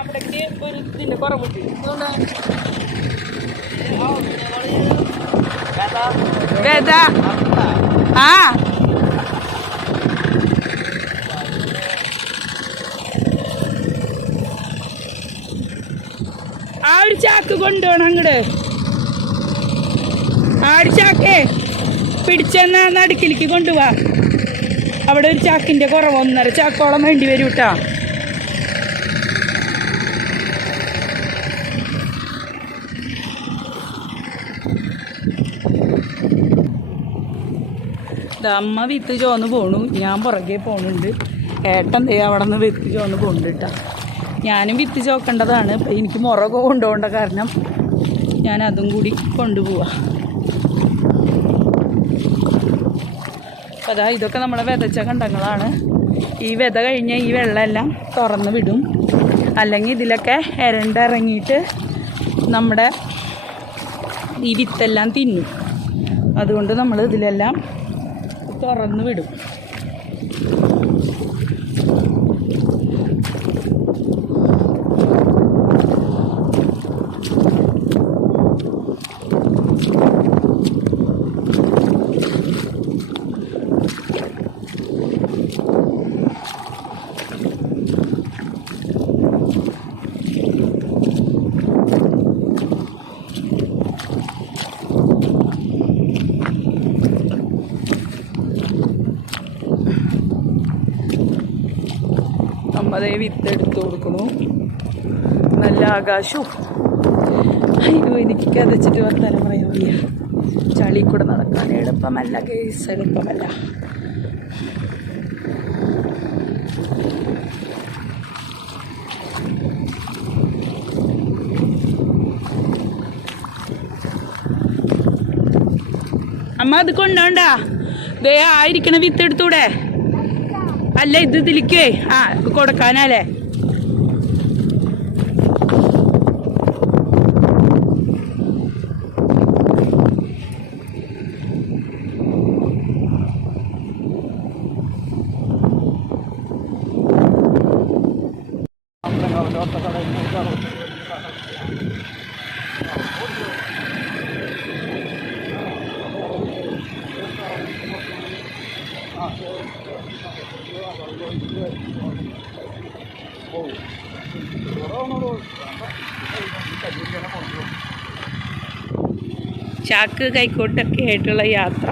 അവിടേക്ക് ഒരു ഇതിൻ്റെ കുറവുണ്ട്. വേദ ആ ആ ഒരു ചാക്ക് കൊണ്ടുപോകണം അങ്ങോട്ട്. ആ ഒരു ചാക്കേ പിടിച്ചെന്നാ നടുക്കിലേക്ക് കൊണ്ടുപോവാ. അവിടെ ഒരു ചാക്കിൻ്റെ കുറവ് 1.5 ചാക്കോളം വേണ്ടി വരും കേട്ടോ. അമ്മ വിത്ത് ചോന്ന് പോണു, ഞാൻ പുറകെ പോണുണ്ട്. ഏട്ടൻ ദേ അവിടെ നിന്ന് വിത്ത് ചോന്ന് പോണുണ്ട് കേട്ടോ. ഞാനും വിത്ത് ചോക്കേണ്ടതാണ്. ഇപ്പം എനിക്ക് മുറക് കൊണ്ടുപോകേണ്ട കാരണം ഞാൻ അതും കൂടി കൊണ്ടുപോവാ. അതാ ഇതൊക്കെ നമ്മളെ വിതച്ച കണ്ടങ്ങളാണ്. ഈ വിത കഴിഞ്ഞാൽ ഈ വെള്ളമെല്ലാം തുറന്ന് വിടും, അല്ലെങ്കിൽ ഇതിലൊക്കെ ഇറങ്ങിയിട്ട് നമ്മുടെ ഈ വിത്തെല്ലാം തിന്നും. അതുകൊണ്ട് നമ്മൾ ഇതിലെല്ലാം തുറന്ന് വിടും. അതേ വിത്ത് എടുത്തു കൊടുക്കണു. നല്ല ആകാശവും. അയ്യോ എനിക്ക് കതച്ചിട്ട് വർത്താനം പറയാൻ വയ്യ. ചളി കൂടെ നടക്കാൻ എളുപ്പമല്ല കേസ്, എളുപ്പമല്ല. അമ്മ അത് കൊണ്ടോണ്ടാ, ദേ ആയിരിക്കണ വിത്ത് എടുത്തൂടെ? അല്ല ഇത് ഇതിലിക്കേ ആ കൊടുക്കാനല്ലേ. ചാക്ക് കൈക്കോട്ടൊക്കെ ആയിട്ടുള്ള യാത്ര.